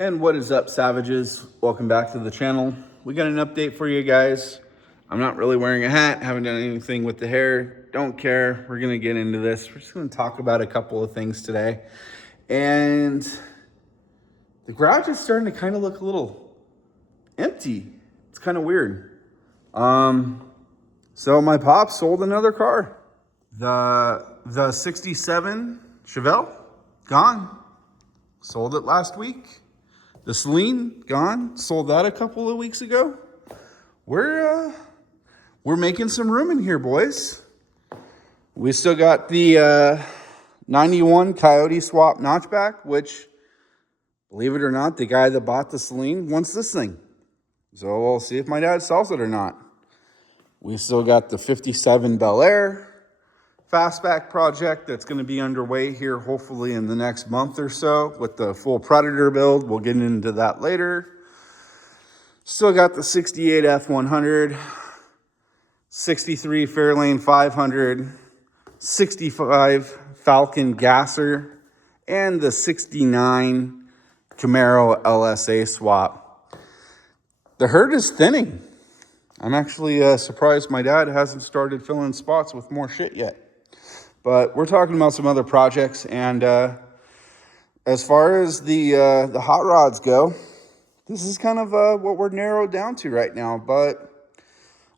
And what is up, savages? Welcome back to the channel. We got an update for you guys. I'm not really wearing a hat, haven't done anything with the hair, don't care. We're gonna get into this. We're just gonna talk about a couple of things today. And the garage is starting to kind of look a little empty. It's kind of weird. So my pop sold another car. The 67 Chevelle, gone. Sold it last week. The Celine, gone. Sold that a couple of weeks ago. We're making some room in here, boys. We still got the 91 Coyote swap notchback, which, believe it or not, the guy that bought the Celine wants this thing. So we'll see if my dad sells it or not. We still got the 57 Bel Air fastback project that's going to be underway here hopefully in the next month or so with the full Predator build. We'll get into that later. Still got the 68 F100, 63 Fairlane 500, 65 Falcon Gasser, and the 69 Camaro LSA swap. The herd is thinning. I'm actually surprised my dad hasn't started filling spots with more shit yet. But we're talking about some other projects, and as far as the hot rods go, this is kind of what we're narrowed down to right now. But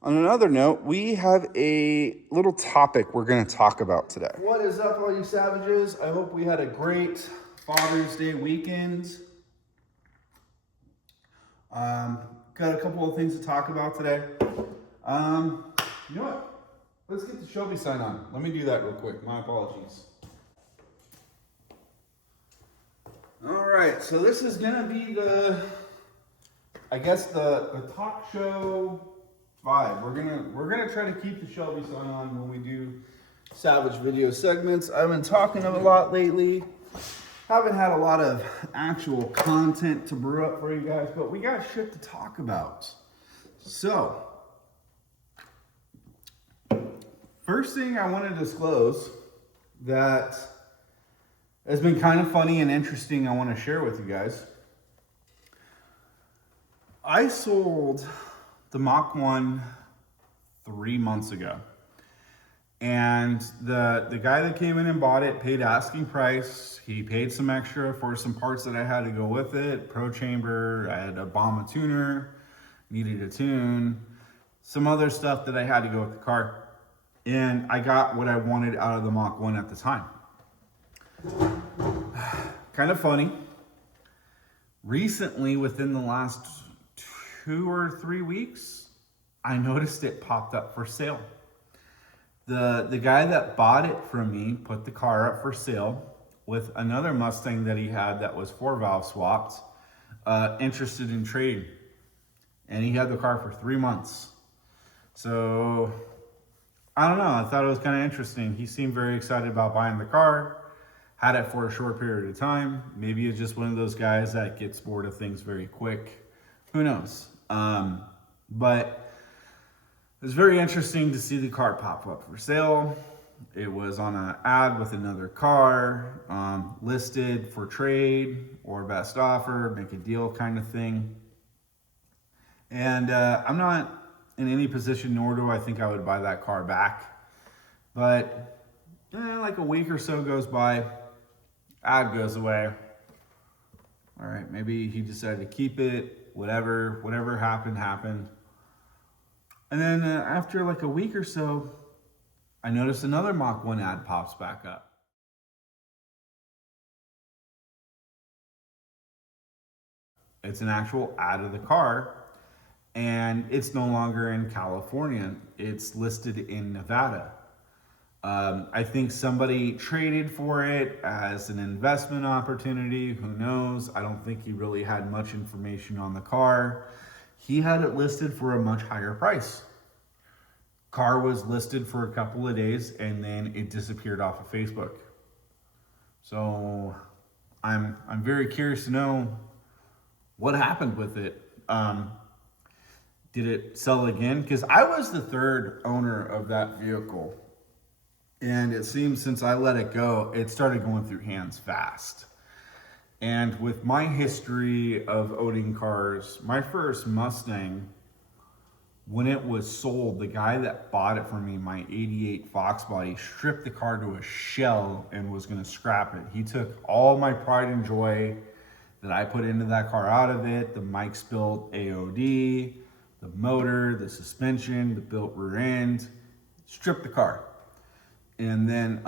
on another note, we have a little topic we're going to talk about today. What is up, all you savages? I hope we had a great Father's Day weekend. Got a couple of things to talk about today. You know what? Let's get the Shelby sign on. Let me do that real quick. My apologies. All right, so this is gonna be the talk show vibe. We're gonna try to keep the Shelby sign on when we do Savage video segments. I've been talking a lot lately. Haven't had a lot of actual content to brew up for you guys, but we got shit to talk about. So, first thing I want to disclose that has been kind of funny and interesting, I want to share with you guys. I sold the Mach 1 3 months ago. And the guy that came in and bought it paid asking price. He paid some extra for some parts that I had to go with it. Pro chamber, I had a bomb tuner, needed a tune, some other stuff that I had to go with the car. And I got what I wanted out of the Mach 1 at the time. Kind of funny. Recently, within the last 2 or 3 weeks, I noticed it popped up for sale. The guy that bought it from me put the car up for sale with another Mustang that he had that was 4-valve swapped, interested in trading. And he had the car for 3 months. So, I don't know, I thought it was kind of interesting. He seemed very excited about buying the car, had it for a short period of time. Maybe it's just one of those guys that gets bored of things very quick. Who knows? But it was very interesting to see the car pop up for sale. It was on an ad with another car, listed for trade or best offer, make a deal kind of thing. And I'm not in any position, nor do I think I would buy that car back. But like a week or so goes by, ad goes away. All right, maybe he decided to keep it, whatever happened. And then after like a week or so, I noticed another Mach 1 ad pops back up. It's an actual ad of the car, and it's no longer in California. It's listed in Nevada. I think somebody traded for it as an investment opportunity. Who knows? I don't think he really had much information on the car. He had it listed for a much higher price. Car was listed for a couple of days and then it disappeared off of Facebook. So I'm very curious to know what happened with it. Did it sell again? Because I was the third owner of that vehicle. And it seems since I let it go, it started going through hands fast. And with my history of owning cars, my first Mustang, when it was sold, the guy that bought it for me, my 88 Fox body, stripped the car to a shell and was going to scrap it. He took all my pride and joy that I put into that car out of it, the Mike's built AOD, the motor, the suspension, the built rear end, stripped the car. And then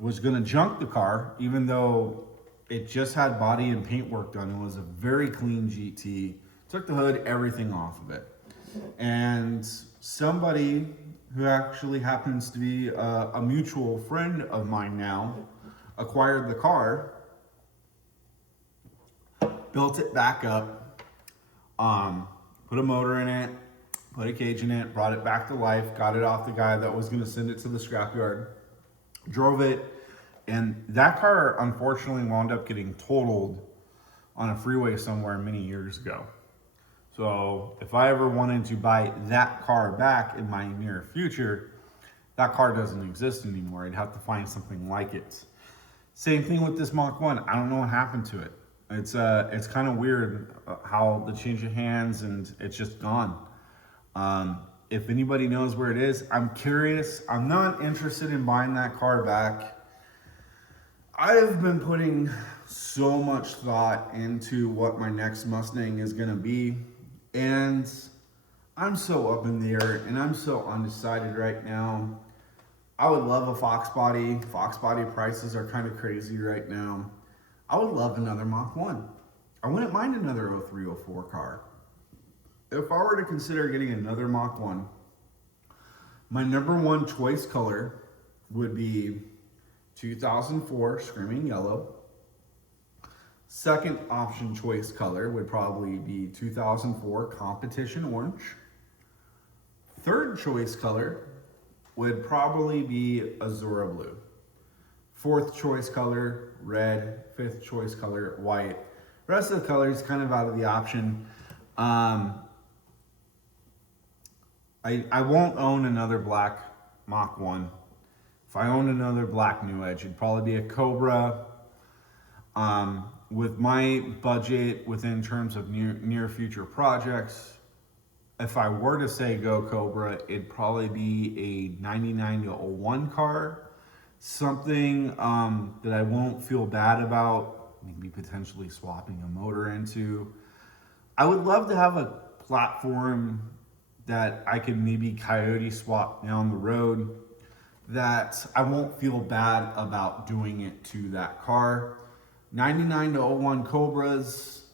was going to junk the car, even though it just had body and paint work done. It was a very clean GT. Took the hood, everything off of it. And somebody who actually happens to be a mutual friend of mine now acquired the car, built it back up, put a motor in it, put a cage in it, brought it back to life, got it off the guy that was going to send it to the scrapyard, drove it, and that car unfortunately wound up getting totaled on a freeway somewhere many years ago. So if I ever wanted to buy that car back in my near future, that car doesn't exist anymore. I'd have to find something like it. Same thing with this Mach 1. I don't know what happened to it. It's kind of weird how the change of hands and it's just gone. If anybody knows where it is, I'm curious. I'm not interested in buying that car back. I've been putting so much thought into what my next Mustang is gonna be, and I'm so up in the air and I'm so undecided right now. I would love a Fox body. Fox body prices are kind of crazy right now. I would love another Mach 1. I wouldn't mind another 03, 04 car. If I were to consider getting another Mach 1, my number one choice color would be 2004 Screaming Yellow. Second option choice color would probably be 2004 Competition Orange. Third choice color would probably be Azura Blue. Fourth choice color, red. Fifth choice color, white. The rest of the colors kind of out of the option. I won't own another black Mach 1. If I owned another black New Edge, it'd probably be a Cobra. With my budget within terms of near future projects, if I were to say go Cobra, it'd probably be a 99 to 01 car. Something that I won't feel bad about, maybe potentially swapping a motor into. I would love to have a platform that I could maybe coyote swap down the road, that I won't feel bad about doing it to that car. 99 to 01 Cobras,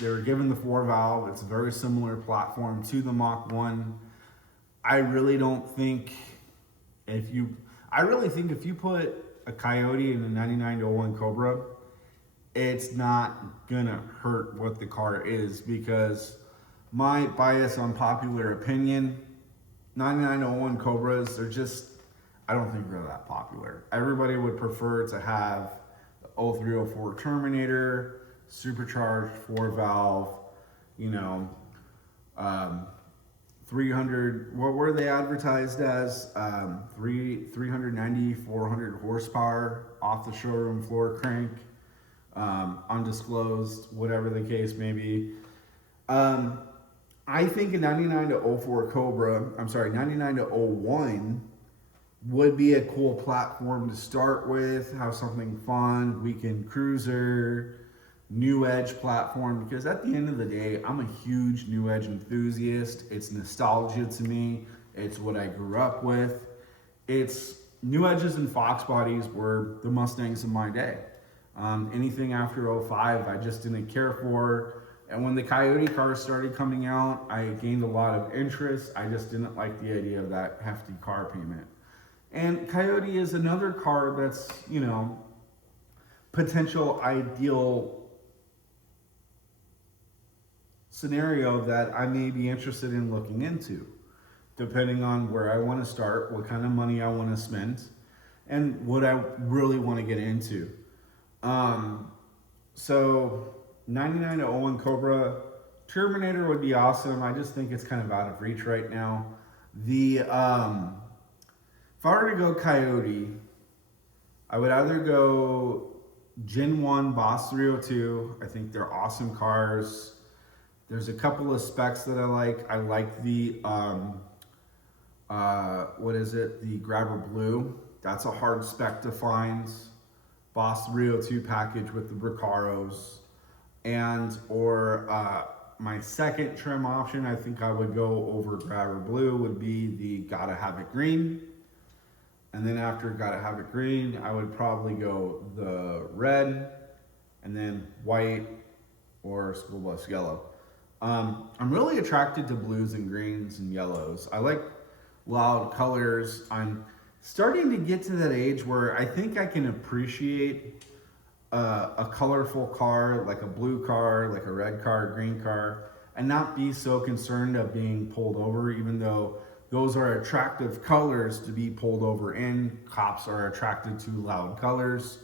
they were given the 4-valve. It's a very similar platform to the Mach 1. I really think if you put a Coyote in a 99 to 01 Cobra, it's not gonna hurt what the car is, because my bias, unpopular opinion, 99 to 01 Cobras, I don't think they're that popular. Everybody would prefer to have the 03, 04 Terminator, supercharged 4-valve, 300, what were they advertised as? 390, 400 horsepower off the showroom floor crank, undisclosed, whatever the case may be. I think a 99 to 04 Cobra, 99 to 01 would be a cool platform to start with, have something fun, weekend cruiser, New Edge platform, because at the end of the day, I'm a huge New Edge enthusiast. It's nostalgia to me. It's what I grew up with. It's New Edges and Fox bodies were the Mustangs of my day. Anything after 05, I just didn't care for. And when the Coyote cars started coming out, I gained a lot of interest. I just didn't like the idea of that hefty car payment. And Coyote is another car that's, potential ideal scenario that I may be interested in looking into, depending on where I want to start, what kind of money I want to spend, and what I really want to get into. So 99 to 01 Cobra, Terminator would be awesome. I just think it's kind of out of reach right now. If I were to go Coyote, I would either go Gen 1 Boss 302. I think they're awesome cars. There's a couple of specs that I like. I like the, what is it? The Grabber Blue. That's a hard spec to find. Boss 302 package with the Recaros. And, or my second trim option, I think I would go over Grabber Blue, would be the Gotta Have It Green. And then after Gotta Have It Green, I would probably go the red, and then white, or School Bus Yellow. I'm really attracted to blues and greens and yellows. I like loud colors. I'm starting to get to that age where I think I can appreciate a colorful car, like a blue car, like a red car, green car, and not be so concerned of being pulled over, even though those are attractive colors to be pulled over in. Cops are attracted to loud colors.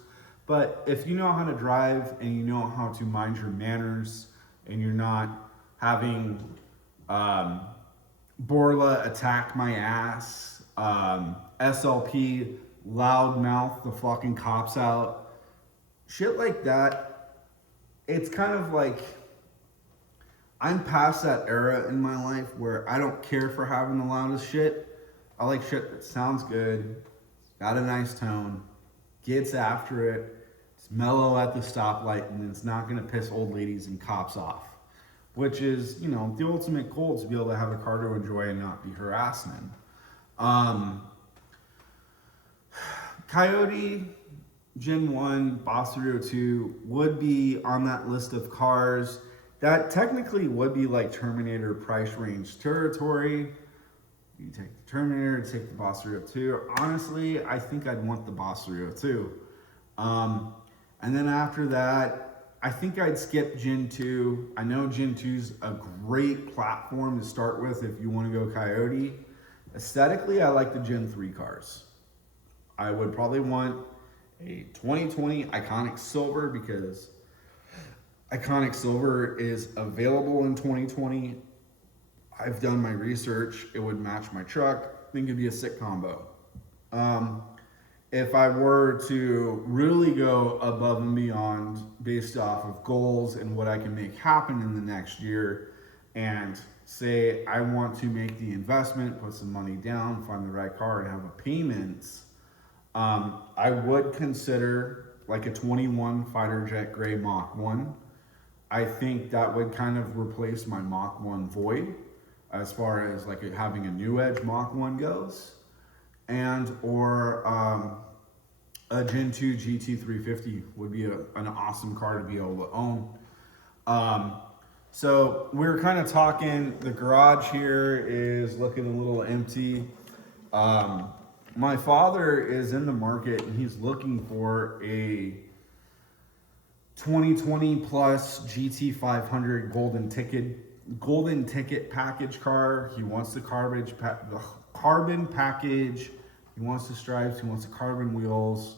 But if you know how to drive and you know how to mind your manners and you're not having Borla attack my ass, SLP loudmouth the fucking cops out, shit like that, it's kind of like I'm past that era in my life where I don't care for having the loudest shit. I like shit that sounds good, got a nice tone, gets after it, it's mellow at the stoplight, and it's not gonna piss old ladies and cops off. Which is, you know, the ultimate goal, to be able to have a car to enjoy and not be harassment. Coyote Gen 1 Boss 302 would be on that list of cars that technically would be like Terminator price range territory. You take the Terminator, take the Boss 302. Honestly, I think I'd want the Boss 302. And then after that, I think I'd skip Gen 2. I know Gen 2's a great platform to start with if you want to go Coyote. Aesthetically, I like the Gen 3 cars. I would probably want a 2020 Iconic Silver because Iconic Silver is available in 2020. I've done my research. It would match my truck. I think it'd be a sick combo. If I were to really go above and beyond based off of goals and what I can make happen in the next year, and say I want to make the investment, put some money down, find the right car, and have a payment, I would consider like a 21 Fighter Jet Gray Mach 1. I think that would kind of replace my Mach 1 Void as far as like having a new Edge Mach 1 goes. And or a Gen 2 GT350 would be an awesome car to be able to own. So we're kind of talking, the garage here is looking a little empty. My father is in the market and he's looking for a 2020 plus GT500 golden ticket package car. He wants the carbon package. He wants the stripes. He wants the carbon wheels.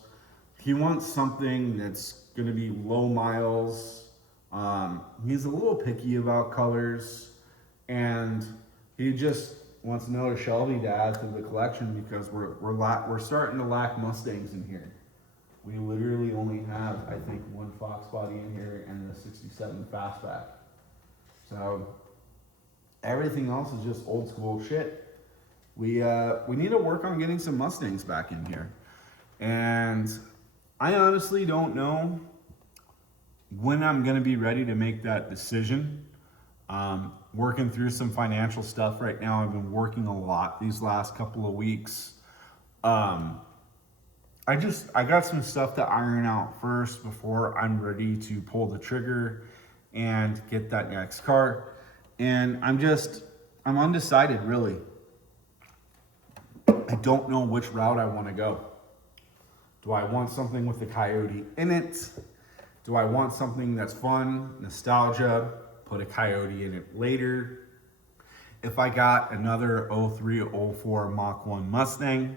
He wants something that's going to be low miles. He's a little picky about colors, and he just wants another Shelby to add to the collection because we're starting to lack Mustangs in here. We literally only have, I think, one Fox body in here and the '67 Fastback. So everything else is just old school shit. We need to work on getting some Mustangs back in here. And I honestly don't know when I'm going to be ready to make that decision. Working through some financial stuff right now. I've been working a lot these last couple of weeks. I got some stuff to iron out first before I'm ready to pull the trigger and get that next car. And I'm undecided, really. I don't know which route I want to go. Do I want something with the Coyote in it? Do I want something that's fun, nostalgia, put a Coyote in it later? If I got another 03 or 04 Mach 1 Mustang,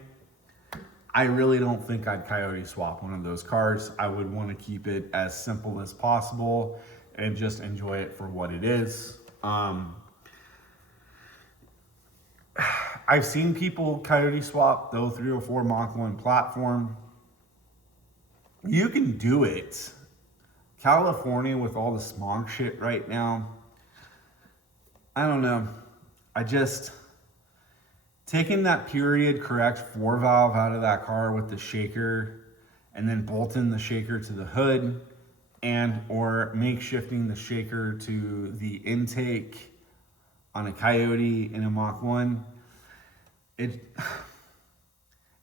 I really don't think I'd Coyote swap one of those cars. I would want to keep it as simple as possible and just enjoy it for what it is. I've seen people Coyote swap the 03 or 04 Mach 1 platform. You can do it. California with all the smog shit right now, I don't know. I just taking that period correct 4 valve out of that car with the shaker and then bolting the shaker to the hood and or makeshifting the shaker to the intake on a Coyote in a Mach 1.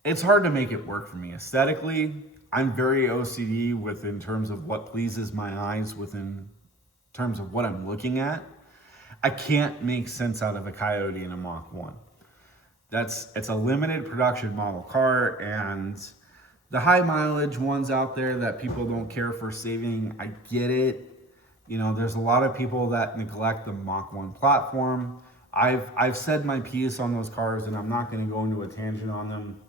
It's hard to make it work for me. Aesthetically, I'm very OCD in terms of what pleases my eyes within terms of what I'm looking at. I can't make sense out of a Coyote in a Mach 1. It's a limited production model car, and the high mileage ones out there that people don't care for saving, I get it. You know, there's a lot of people that neglect the Mach 1 platform. I've said my piece on those cars, and I'm not going to go into a tangent on them.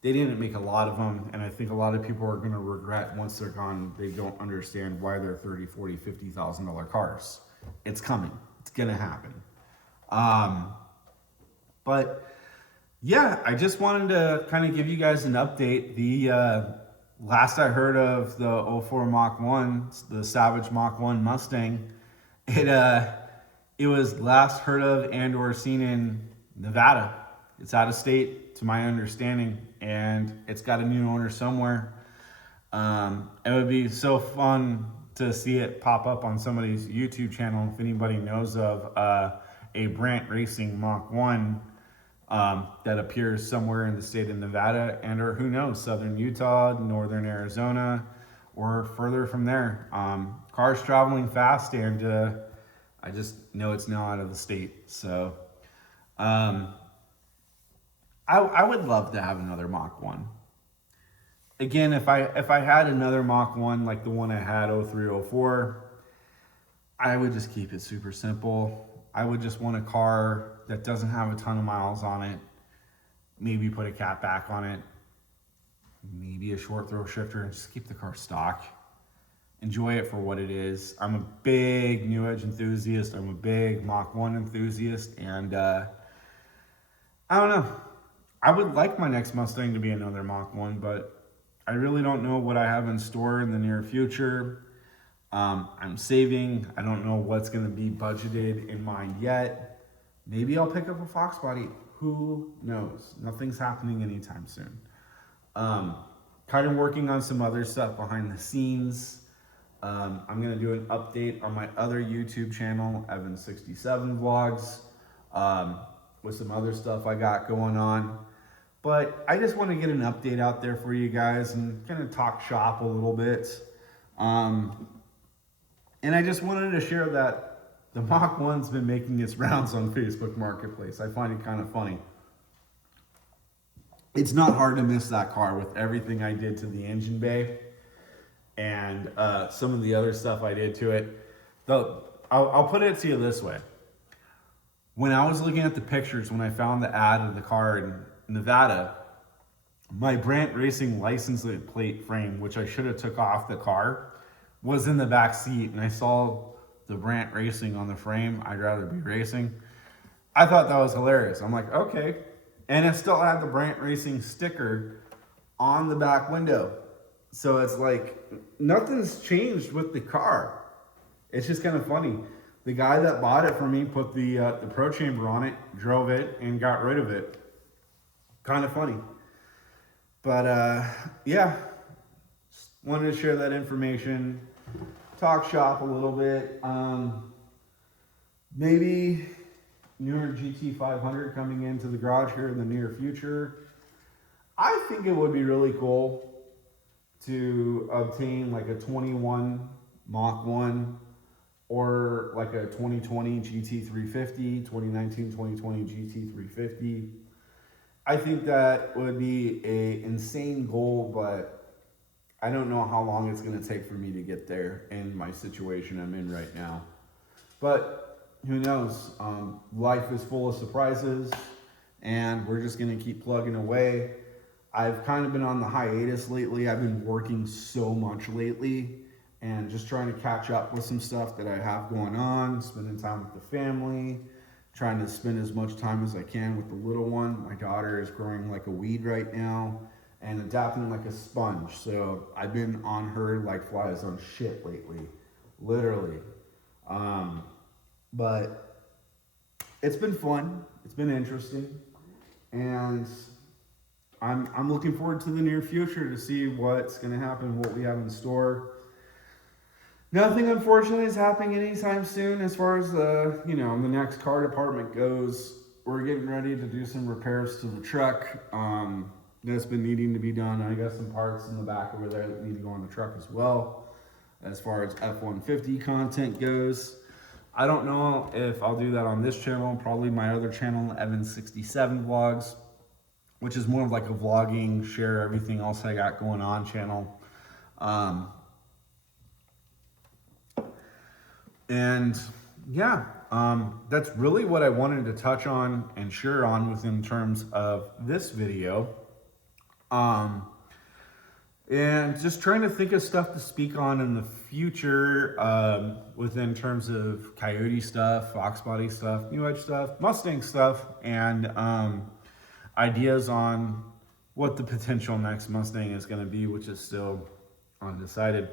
They didn't make a lot of them, and I think a lot of people are going to regret once they're gone. They don't understand why they're $30, $40, $50,000 cars. It's coming. It's going to happen. But yeah, I just wanted to kind of give you guys an update. The last I heard of the 04 Mach 1, the Savage Mach 1 Mustang, it was last heard of and or seen in Nevada. It's out of state, to my understanding, and it's got a new owner somewhere. It would be so fun to see it pop up on somebody's YouTube channel if anybody knows of a Brandt Racing Mach 1 that appears somewhere in the state of Nevada and or who knows, southern Utah, northern Arizona, or further from there. Cars traveling fast, and I just know it's now out of the state. So I would love to have another Mach 1. Again, if I had another Mach 1 like the one I had 03, 04, I would just keep it super simple. I would just want a car that doesn't have a ton of miles on it. Maybe put a cat back on it. Maybe a short throw shifter, and just keep the car stock. Enjoy it for what it is. I'm a big New Edge enthusiast. I'm a big Mach 1 enthusiast, and I don't know. I would like my next Mustang to be another Mach 1, but I really don't know what I have in store in the near future. I'm saving. I don't know what's going to be budgeted in mind yet. Maybe I'll pick up a Fox body. Who knows? Nothing's happening anytime soon. Kind of working on some other stuff behind the scenes. I'm going to do an update on my other YouTube channel, Evan67 Vlogs, with some other stuff I got going on. But I just want to get an update out there for you guys and kind of talk shop a little bit. And I just wanted to share that the Mach 1's been making its rounds on Facebook Marketplace. I find it kind of funny. It's not hard to miss that car with everything I did to the engine bay and some of the other stuff I did to it. I'll put it to you this way. When I was looking at the pictures, when I found the ad of the car in Nevada, my Brandt Racing license plate frame, which I should have took off the car, was in the back seat, and I saw the Brandt Racing on the frame. I'd rather be racing. I thought that was hilarious. I'm like, okay. And it still had the Brandt Racing sticker on the back window. So it's like, nothing's changed with the car. It's just kind of funny. The guy that bought it for me put the Pro Chamber on it, drove it, and got rid of it. Kind of funny. But yeah, just wanted to share that information. Talk shop a little bit. Maybe newer GT500 coming into the garage here in the near future. I think it would be really cool to obtain like a 21 Mach 1 or like a 2020 GT350, 2019, 2020 GT350. I think that would be an insane goal, but I don't know how long it's going to take for me to get there in my situation I'm in right now. But who knows? Life is full of surprises, and we're just going to keep plugging away. I've kind of been on the hiatus lately. I've been working so much lately and just trying to catch up with some stuff that I have going on, spending time with the family, trying to spend as much time as I can with the little one. My daughter is growing like a weed right now, and adapting like a sponge. So I've been on her like flies on shit lately, literally. But it's been fun. It's been interesting, and I'm looking forward to the near future to see what's going to happen, what we have in store. Nothing, unfortunately, is happening anytime soon as far as the next car department goes. We're getting ready to do some repairs to the truck. That's been needing to be done. I got some parts in the back over there that need to go on the truck as well. As far as F-150 content goes, I don't know if I'll do that on this channel. Probably my other channel, Evan67 Vlogs, which is more of like a vlogging, share everything else I got going on channel. And yeah, that's really what I wanted to touch on and share on within terms of this video. And just trying to think of stuff to speak on in the future, within terms of Coyote stuff, Fox Body stuff, New Edge stuff, Mustang stuff, and ideas on what the potential next Mustang is going to be, which is still undecided.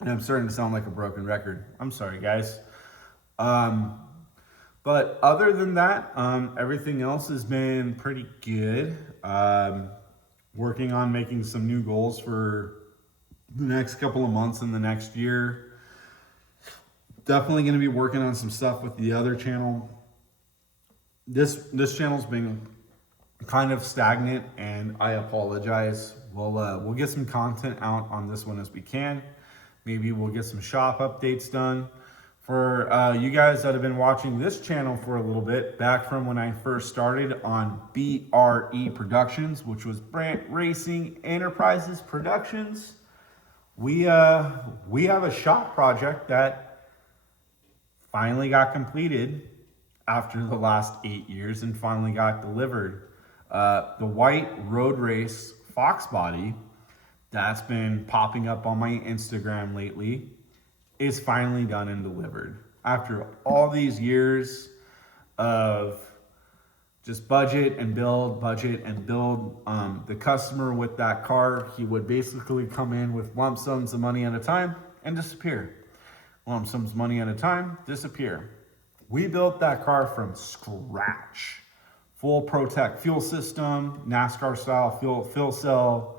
And I'm starting to sound like a broken record. I'm sorry, guys. But other than that, everything else has been pretty good. Working on making some new goals for the next couple of months and the next year. Definitely going to be working on some stuff with the other channel. This channel's been kind of stagnant, and I apologize. We'll get some content out on this one as we can. Maybe we'll get some shop updates done. For you guys that have been watching this channel for a little bit, back from when I first started on BRE Productions, which was Brant Racing Enterprises Productions, we have a shop project that finally got completed after the last 8 years and finally got delivered. The white road race Fox body that's been popping up on my Instagram lately is finally done and delivered. After all these years of just budget and build, the customer with that car, he would basically come in with lump sums of money at a time and disappear. Lump sums of money at a time, disappear. We built that car from scratch. Full ProTech fuel system, NASCAR style fuel cell,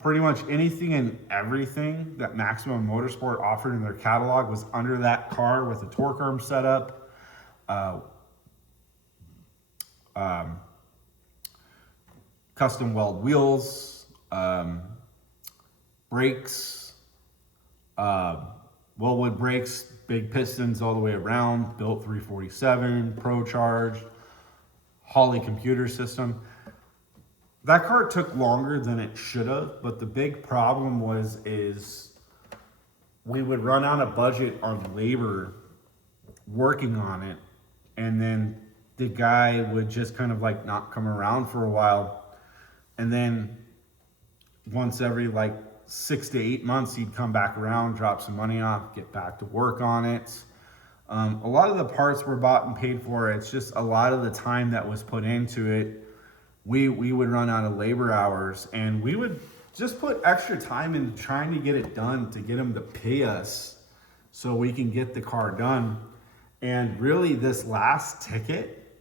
pretty much anything and everything that Maximum Motorsport offered in their catalog was under that car with a torque arm setup, custom weld wheels, brakes, Wellwood brakes, big pistons all the way around, built 347, Pro Charged, Holley computer system. That car took longer than it should have, but the big problem is we would run out of budget on labor working on it, and then the guy would just kind of like not come around for a while, and then once every like 6 to 8 months he'd come back around, drop some money off, get back to work on it. A lot of the parts were bought and paid for. It's just a lot of the time that was put into it. We would run out of labor hours, and we would just put extra time in trying to get it done to get them to pay us so we can get the car done. And really this last ticket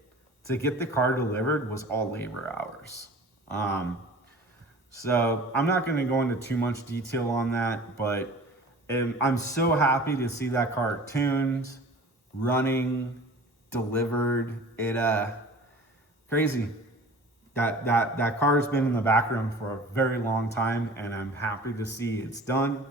to get the car delivered was all labor hours. So I'm not going to go into too much detail on that, but I'm so happy to see that car tuned, running, delivered. Crazy. That car's been in the background for a very long time, and I'm happy to see it's done.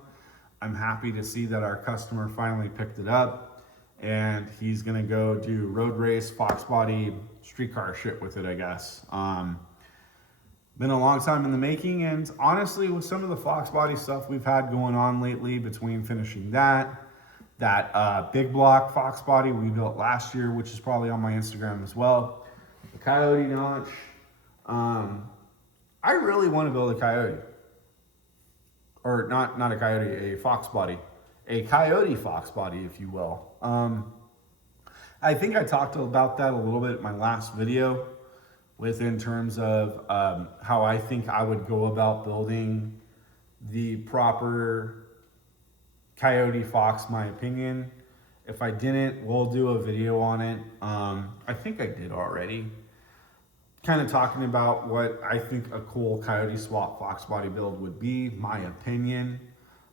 I'm happy to see that our customer finally picked it up, and he's gonna go do road race, Fox body, street car shit with it, I guess. Been a long time in the making, and honestly, with some of the Fox body stuff we've had going on lately, between finishing that big block Fox body we built last year, which is probably on my Instagram as well, the Coyote notch. I really want to build a Coyote, or not a Coyote, a Fox body, a Coyote Fox body, if you will. I think I talked about that a little bit in my last video. within terms of how I think I would go about building the proper Coyote Fox, my opinion. If I didn't, we'll do a video on it. I think I did already. Kind of talking about what I think a cool Coyote Swap Fox body build would be, my opinion.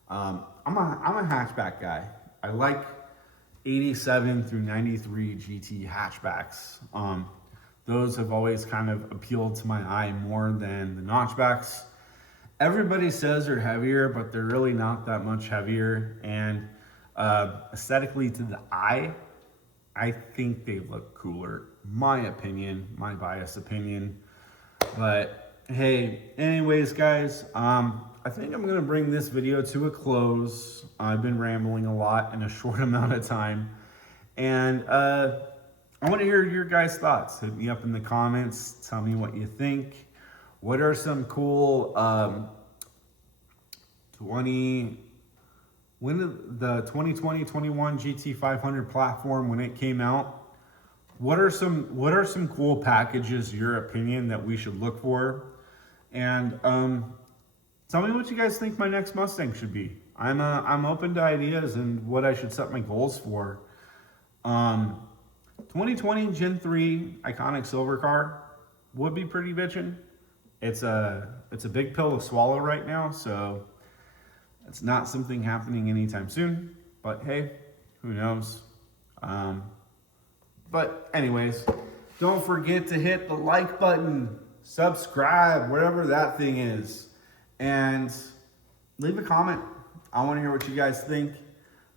I'm a hatchback guy. I like 87 through 93 GT hatchbacks. Those have always kind of appealed to my eye more than the notchbacks. Everybody says they're heavier, but they're really not that much heavier. And aesthetically to the eye, I think they look cooler. My opinion, my biased opinion. But hey, anyways, guys, I think I'm gonna bring this video to a close. I've been rambling a lot in a short amount of time. And I want to hear your guys' thoughts. Hit me up in the comments. Tell me what you think. What are some cool when the 2020-21 GT500 platform, when it came out, what are some cool packages, your opinion, that we should look for? And tell me what you guys think my next Mustang should be. I'm open to ideas and what I should set my goals for. 2020 Gen 3 iconic silver car would be pretty bitchin'. It's a big pill to swallow right now, so it's not something happening anytime soon. But hey, who knows? But anyways, don't forget to hit the like button, subscribe, whatever that thing is, and leave a comment. I want to hear what you guys think.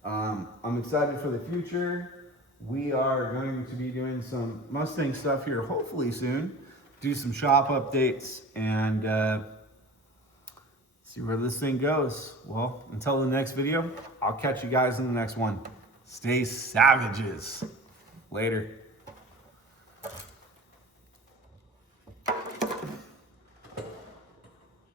I'm excited for the future. We are going to be doing some Mustang stuff here hopefully soon. Do some shop updates and see where this thing goes. Well, until the next video, I'll catch you guys in the next one. Stay savages. Later.